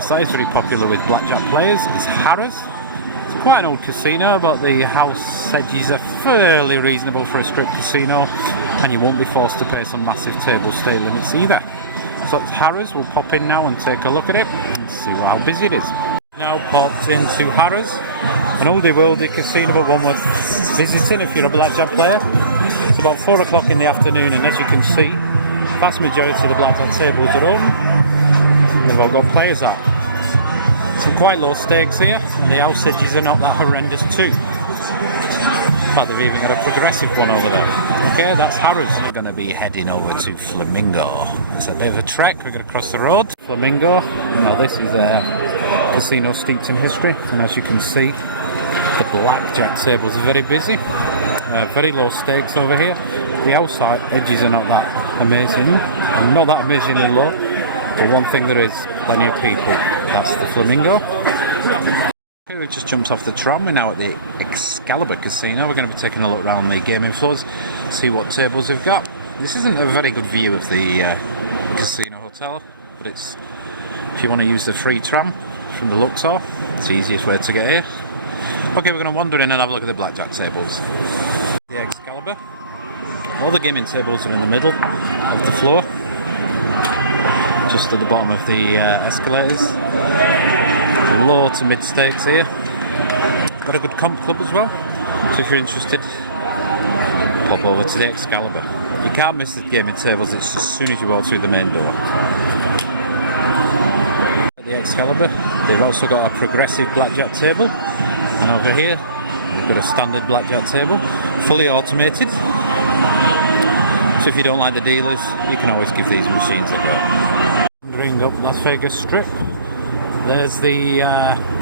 place that is very popular with blackjack players is Harrahs. It's quite an old casino, but the house edges are fairly reasonable for a strip casino, and you won't be forced to pay some massive table stay limits either. So it's Harrahs. We'll pop in now and take a look at it and see how busy it is. Now popped into Harrahs, an oldie worldy casino, but one worth visiting if you're a blackjack player. It's about 4 o'clock in the afternoon, and as you can see, vast majority of the blackjack tables are open. They've all got players at. Some quite low stakes here, and the house edges are not that horrendous too. In fact, they've even got a progressive one over there. Okay, that's Harrahs. We're going to be heading over to Flamingo. It's a bit of a trek. We're going to cross the road. Flamingo. Now this is a casino steeped in history, and as you can see, the blackjack tables are very busy. Very low stakes over here. The outside edges are not that amazing, and not that amazingly low. But one thing there is, plenty of people. That's the Flamingo. Okay, we've just jumped off the tram. We're now at the Excalibur Casino. We're going to be taking a look around the gaming floors, see what tables they've got. This isn't a very good view of the casino hotel, but it's, if you want to use the free tram from the Luxor, it's the easiest way to get here. Okay, we're going to wander in and have a look at the blackjack tables. The Excalibur. All the gaming tables are in the middle of the floor, just at the bottom of the escalators. Low to mid stakes here. Got a good comp club as well, so if you're interested, pop over to the Excalibur. You can't miss the gaming tables, it's as soon as you walk through the main door. At the Excalibur, they've also got a progressive blackjack table, and over here they've got a standard blackjack table, fully automated. So if you don't like the dealers, you can always give these machines a go. Wandering up Las Vegas Strip, there's the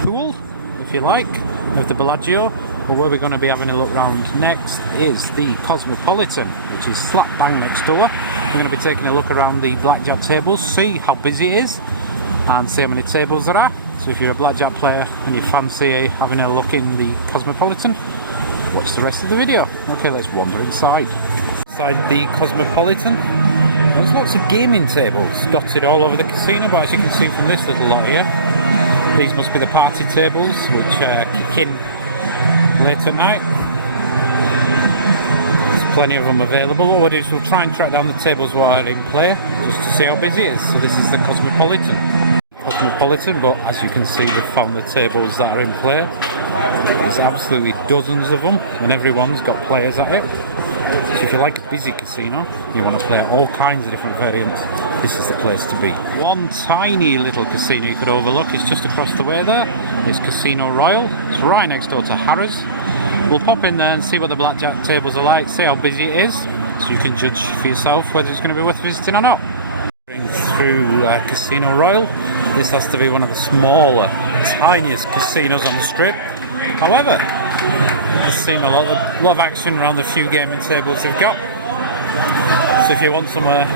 pool, if you like, of the Bellagio. But where we're going to be having a look round next is the Cosmopolitan, which is slap bang next door. We're going to be taking a look around the blackjack tables, see how busy it is, and see how many tables there are. So if you're a blackjack player and you fancy having a look in the Cosmopolitan, watch the rest of the video. Okay, let's wander inside. Inside the Cosmopolitan, there's lots of gaming tables dotted all over the casino, but as you can see from this little lot here, these must be the party tables, which kick in late at night. There's plenty of them available. What we'll do is we'll try and track down the tables while they're in play, just to see how busy it is. So this is the Cosmopolitan. But as you can see, we've found the tables that are in play. There's absolutely dozens of them, and everyone's got players at it. So if you like a busy casino, you want to play all kinds of different variants, this is the place to be. One tiny little casino you could overlook is just across the way there. It's Casino Royale. It's right next door to Harrahs. We'll pop in there and see what the blackjack tables are like, see how busy it is, so you can judge for yourself whether it's going to be worth visiting or not. Through Casino Royale, this has to be one of the smaller, tiniest casinos on the strip. However, I've seen a lot of action around the few gaming tables they've got. So if you want somewhere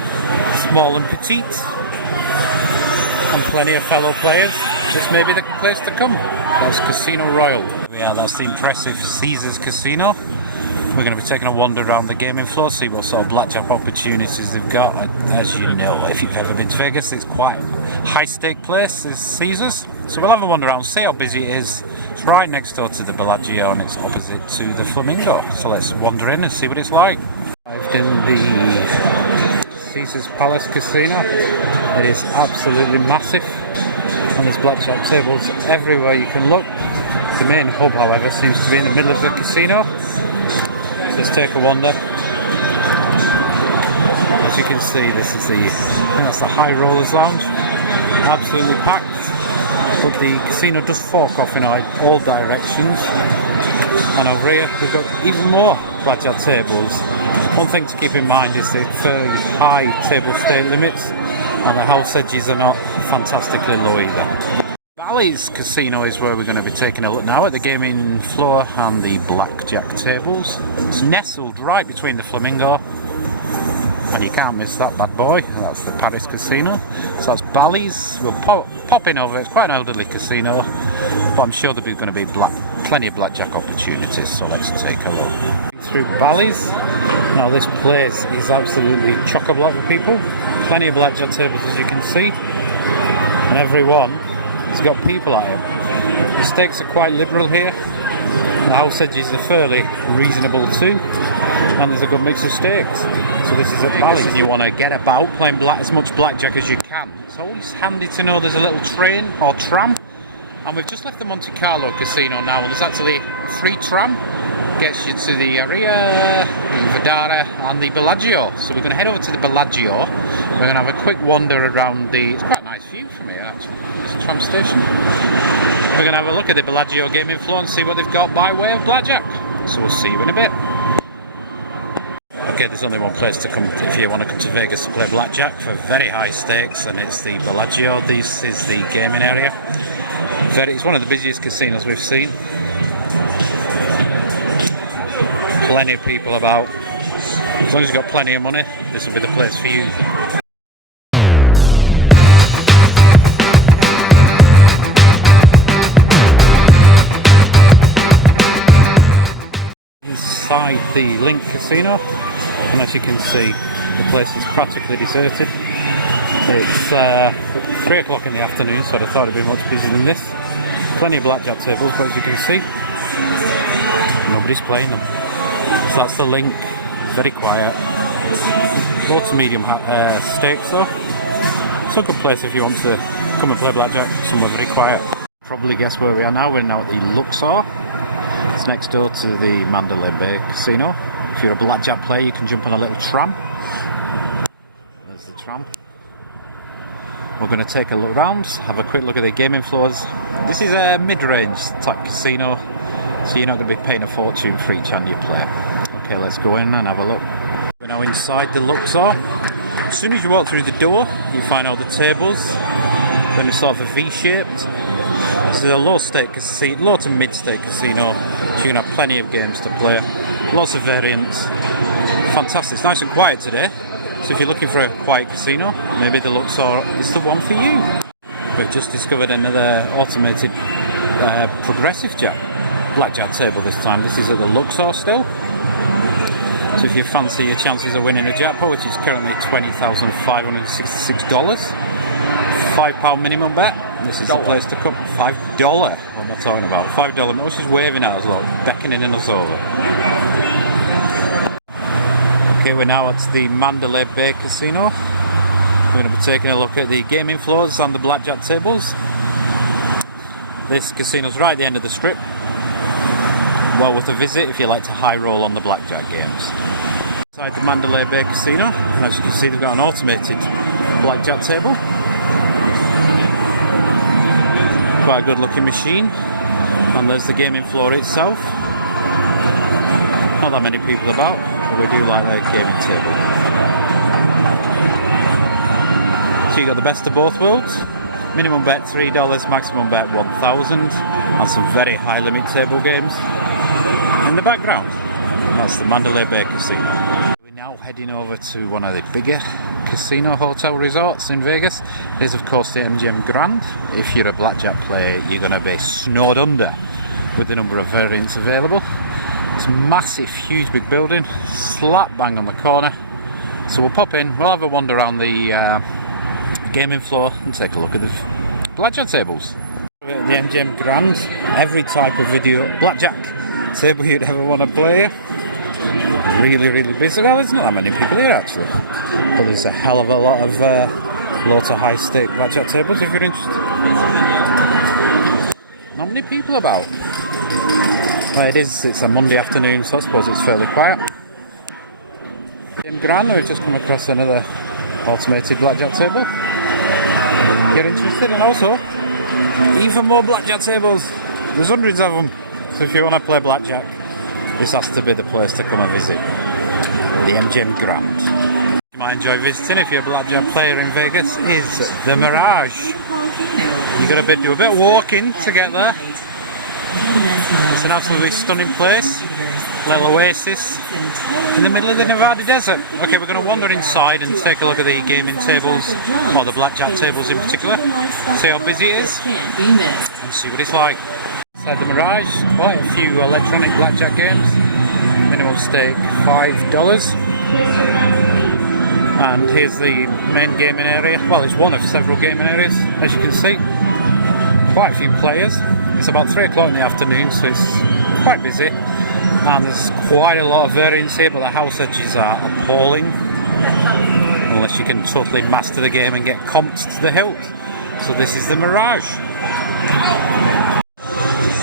small and petite and plenty of fellow players, this may be the place to come. That's Casino Royale. Yeah, that's the impressive Caesars Casino. We're going to be taking a wander around the gaming floor, see what sort of blackjack opportunities they've got. As you know, if you've ever been to Vegas, it's quite a high stake place, is Caesars. So we'll have a wander around, see how busy it is. It's right next door to the Bellagio and it's opposite to the Flamingo. So let's wander in and see what it's like. I've been the Caesars Palace Casino. It is absolutely massive, and there's blackjack tables everywhere you can look. The main hub, however, seems to be in the middle of the casino. So let's take a wander. As you can see, this is I think that's the High Rollers Lounge. Absolutely packed. But the casino does fork off in all directions. And over here, we've got even more blackjack tables. One thing to keep in mind is the fairly high table stake limits, and the house edges are not fantastically low either. Ballys Casino is where we're going to be taking a look now at the gaming floor and the blackjack tables. It's nestled right between the Flamingo, and you can't miss that bad boy. That's the Paris Casino. So that's Ballys. We'll pop in over. It's quite an elderly casino, but I'm sure there'll be going to be plenty of blackjack opportunities. So let's take a look. Through Ballys. Now this place is absolutely chock-a-block with people. Plenty of blackjack tables, as you can see, and everyone It's got people at it. The stakes are quite liberal here. The house edges are fairly reasonable too, and there's a good mix of stakes. So this is at Ballys. If you want to get about playing as much blackjack as you can, it's always handy to know there's a little train or tram. And we've just left the Monte Cralo Casino now, and there's actually a free tram. Gets you to the Harrah, Blvd and the Bellagio. So we're going to head over to the Bellagio. We're going to have a quick wander around the... It's quite a nice view from here actually. It's a tram station. We're going to have a look at the Bellagio gaming floor and see what they've got by way of blackjack. So we'll see you in a bit. Okay, there's only one place to come if you want to come to Vegas to play blackjack for very high stakes, and it's the Bellagio. This is the gaming area. It's one of the busiest casinos we've seen. Plenty of people about. As long as you've got plenty of money, this will be the place for you. Inside the Ling Casino, and as you can see, the place is practically deserted. It's 3 o'clock in the afternoon, so I thought it'd be much busier than this. Plenty of blackjack tables, but as you can see, nobody's playing them. So that's the Link, very quiet. Low to medium stakes though. It's a good place if you want to come and play blackjack, somewhere very quiet. Probably guess where we are now. We're now at the Luxor. It's next door to the Mandalay Bay Casino. If you're a blackjack player, you can jump on a little tram. There's the tram. We're going to take a look around, have a quick look at the gaming floors. This is a mid-range type casino, so you're not going to be paying a fortune for each hand you play. Okay, let's go in and have a look. We're now inside the Luxor. As soon as you walk through the door, you find all the tables. Then it's sort of a V-shaped. This is a low to mid-stake casino, so you can have plenty of games to play. Lots of variants. Fantastic. It's nice and quiet today. So if you're looking for a quiet casino, maybe the Luxor is the one for you. We've just discovered another automated progressive blackjack table this time. This is at the Luxor still. So if you fancy your chances of winning a jackpot, which is currently $20,566, £5 minimum bet, this is the place to come. $5, what am I talking about? $5, no, she's waving at us, look, beckoning us over. Okay, we're now at the Mandalay Bay Casino. We're going to be taking a look at the gaming floors and the blackjack tables. This casino's right at the end of the strip. Well worth a visit if you like to high roll on the blackjack games. Inside the Mandalay Bay Casino, and as you can see, they've got an automated blackjack table. Quite a good looking machine. And there's the gaming floor itself. Not that many people about, but we do like the gaming table. So you got the best of both worlds. Minimum bet $3, maximum bet $1,000, and some very high limit table games in the background. That's the Mandalay Bay Casino. We're now heading over to one of the bigger casino hotel resorts in Vegas. It is of course the MGM Grand. If you're a blackjack player, you're going to be snowed under with the number of variants available. It's a massive, huge big building, slap bang on the corner. So we'll pop in, we'll have a wander around the gaming floor and take a look at the blackjack tables. At the MGM Grand, every type of video blackjack table you'd ever want to play. Really, really busy. Well, there's not that many people here actually, but there's a hell of a lot of low to high stake blackjack tables if you're interested. Not many people about. Well, it's a Monday afternoon, so I suppose it's fairly quiet. MGM Grand, we've just come across another automated blackjack table. You're interested, and also even more blackjack tables. There's hundreds of them, so if you want to play blackjack, this has to be the place to come and visit. The MGM Grand. You might enjoy visiting if you're a blackjack player in Vegas is the Mirage. You've got to do a bit of walking to get there. It's an absolutely stunning place, little oasis in the middle of the Nevada desert. Okay, we're going to wander inside and take a look at the gaming tables, or the blackjack tables in particular, see how busy it is, and see what it's like. Inside the Mirage, quite a few electronic blackjack games, minimum stake $5. And here's the main gaming area. Well, it's one of several gaming areas, as you can see. quite a few players. It's about 3 o'clock in the afternoon, so it's quite busy. And there's quite a lot of variance here, but the house edges are appalling. Unless you can totally master the game and get comped to the hilt. So this is the Mirage.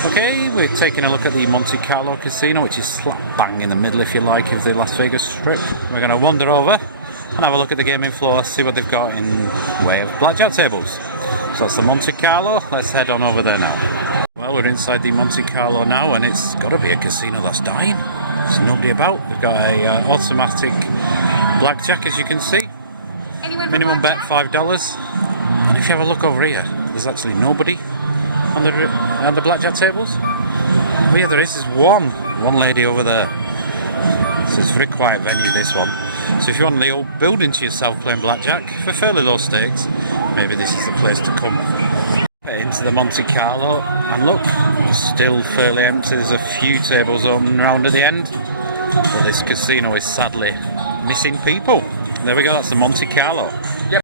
Okay, we're taking a look at the Monte Cralo Casino, which is slap bang in the middle, if you like, of the Las Vegas Strip. We're going to wander over and have a look at the gaming floor, see what they've got in way of blackjack tables. So that's the Monte Cralo. Let's head on over there now. Well, we're inside the Monte Cralo now, and it's got to be a casino that's dying. There's nobody about. They've got a automatic blackjack, as you can see. Minimum bet $5. And if you have a look over here, there's actually nobody on the blackjack tables. Oh yeah, there is. There's one lady over there. So it's a very quiet venue, this one. So if you want the old building to yourself playing blackjack for fairly low stakes, maybe this is the place to come. Into the Monte Cralo, and look, still fairly empty. There's a few tables open around at the end, but this casino is sadly missing people. There we go, that's the Monte Cralo. Yep.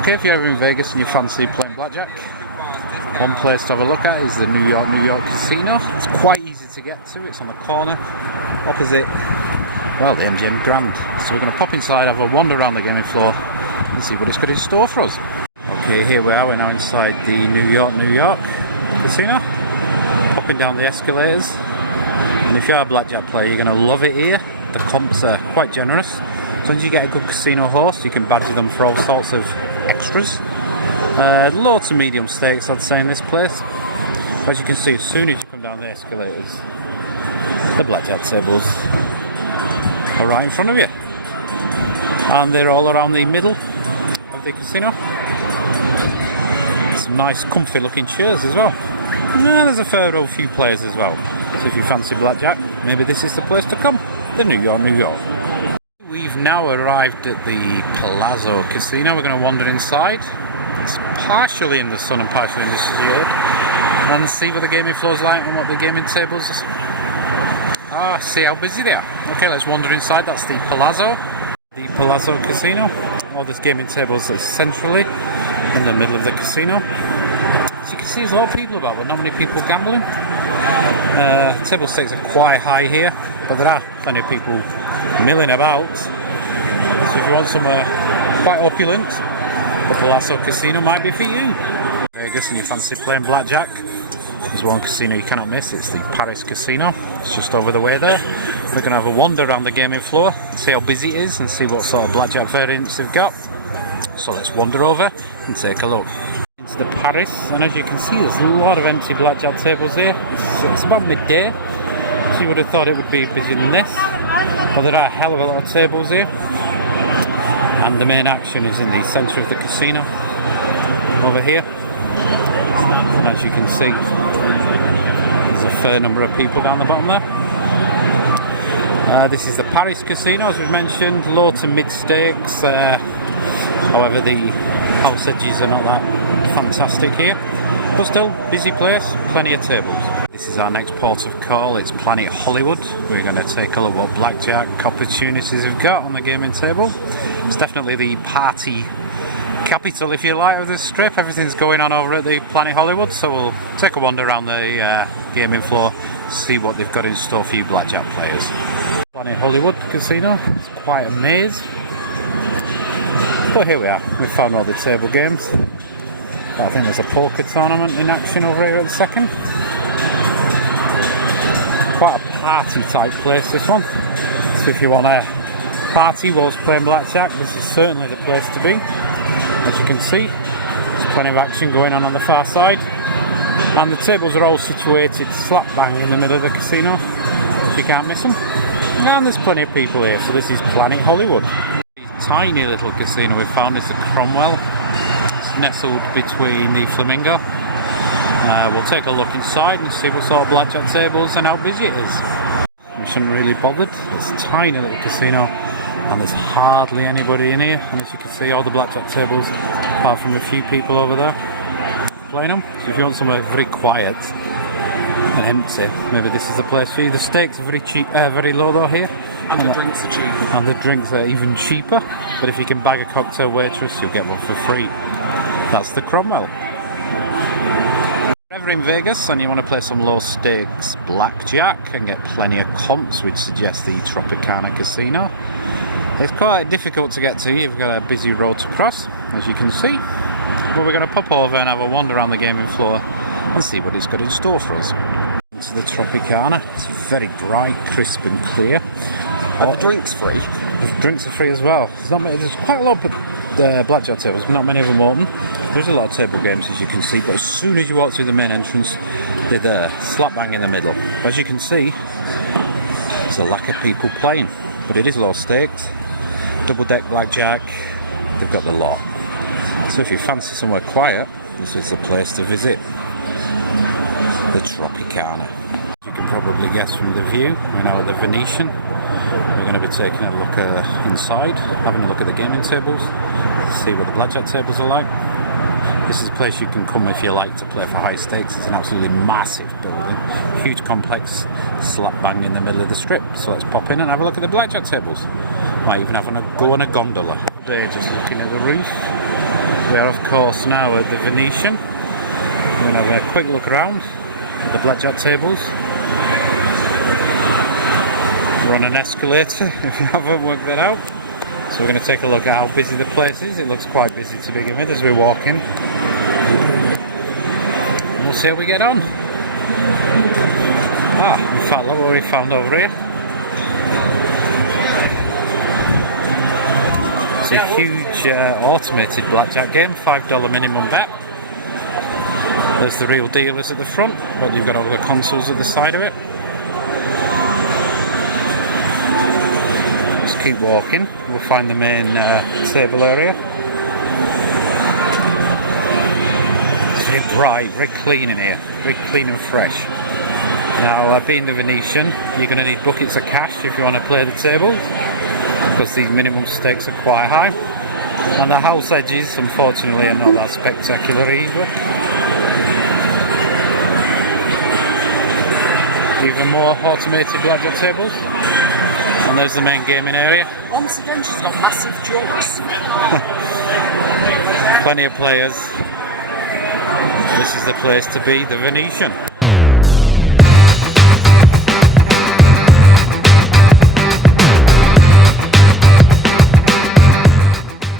Okay, if you're ever in Vegas and you fancy playing blackjack, one place to have a look at is the New York Casino. It's quite easy to get to. It's on the corner opposite, well, the MGM Grand. So we're going to pop inside, have a wander around the gaming floor and see what it's got in store for us. Okay, here we are. We're now inside the New York Casino. Popping down the escalators. And if you're a blackjack player, you're going to love it here. The comps are quite generous. As long as you get a good casino host, you can badge them for all sorts of extras. Low to medium stakes, I'd say, in this place. As you can see, as soon as you come down the escalators, the blackjack tables are right in front of you. And they're all around the middle of the casino. Some nice comfy looking chairs as well. And there's a fair few players as well. So if you fancy blackjack, maybe this is the place to come. The New York. We've now arrived at the Palazo Casino. We're going to wander inside. It's partially in the sun and partially in the shade, and see what the gaming floor's like and what the gaming tables are. See how busy they are. Okay, let's wander inside. That's the Palazo. The Palazzo Casino. All these gaming tables are centrally in the middle of the casino. As you can see, there's a lot of people about, but not many people gambling. Table stakes are quite high here, but there are plenty of people milling about. So if you want somewhere quite opulent, the Palazzo Casino might be for you. Vegas and you fancy playing blackjack, there's one casino you cannot miss. It's the Paris Casino. It's just over the way there. We're going to have a wander around the gaming floor, see how busy it is and see what sort of blackjack variants they've got. So let's wander over and take a look. Into the Paris, and as you can see, there's a lot of empty blackjack tables here. It's about midday, so you would have thought it would be busier than this. But there are a hell of a lot of tables here. And the main action is in the centre of the casino, over here. And as you can see, there's a fair number of people down the bottom there. This is the Paris Casino, as we've mentioned, low to mid stakes. However, the house edges are not that fantastic here, but still, busy place, plenty of tables. This is our next port of call. It's Planet Hollywood. We're going to take a look what blackjack opportunities we've got on the gaming table. It's definitely the party capital, if you like, of the strip. Everything's going on over at the Planet Hollywood, so we'll take a wander around the gaming floor, see what they've got in store for you blackjack players. Planet Hollywood Casino. It's quite a maze. But here we are. We've found all the table games. I think there's a poker tournament in action over here at the second. Quite a party type place, this one. So if you want a party whilst playing blackjack, this is certainly the place to be. As you can see, there's plenty of action going on the far side. And the tables are all situated slap bang in the middle of the casino, so you can't miss them. And there's plenty of people here, so this is Planet Hollywood. Tiny little casino we've found is the Cromwell. It's nestled between the Flamingo. We'll take a look inside and see what sort of blackjack tables and how busy it is. We shouldn't really bothered. It's a tiny little casino and there's hardly anybody in here. And as you can see, all the blackjack tables, apart from a few people over there playing them. So if you want somewhere very quiet and empty, maybe this is the place for you. The stakes are very cheap, very low though here. And the drinks are cheap. And the drinks are even cheaper. But if you can bag a cocktail waitress, you'll get one for free. That's the Cromwell. ever in Vegas and you want to play some low stakes blackjack and get plenty of comps, we'd suggest the Tropicana Casino. It's quite difficult to get to, you've got a busy road to cross, as you can see. But we're going to pop over and have a wander around the gaming floor and see what it's got in store for us. Into the Tropicana, it's very bright, crisp and clear. Are the drinks free? The drinks are free as well. There's quite a lot of blackjack tables, but not many of them open. There's a lot of table games, as you can see, but as soon as you walk through the main entrance, they're there, slap bang in the middle. But as you can see, there's a lack of people playing, but it is low stakes. Double deck blackjack, they've got the lot. So if you fancy somewhere quiet, this is the place to visit. The Tropicana. As you can probably guess from the view, we're now at the Venetian. We're going to be taking a look inside, having a look at the gaming tables, see what the blackjack tables are like. This is a place you can come if you like to play for high stakes. It's an absolutely massive building, huge complex, slap bang in the middle of the strip. So let's pop in and have a look at the blackjack tables. Might even go on a gondola. Today, just looking at the roof. We are of course now at the Venetian. We're going to have a quick look around at the blackjack tables. We're on an escalator, if you haven't worked that out. So we're going to take a look at how busy the place is. It looks quite busy to begin with as we walk in. And we'll see how we get on. In fact, look what we found over here. It's a huge automated blackjack game, $5 minimum bet. There's the real dealers at the front, but you've got all the consoles at the side of it. Let's keep walking, we'll find the main table area. It's very bright, very clean in here, very clean and fresh. Now, being the Venetian, you're going to need buckets of cash if you want to play the tables, because these minimum stakes are quite high. And the house edges, unfortunately, are not that spectacular either. Even more automated blackjack tables. And there's the main gaming area. Once again, she's got massive jokes. Plenty of players. This is the place to be, the Venetian.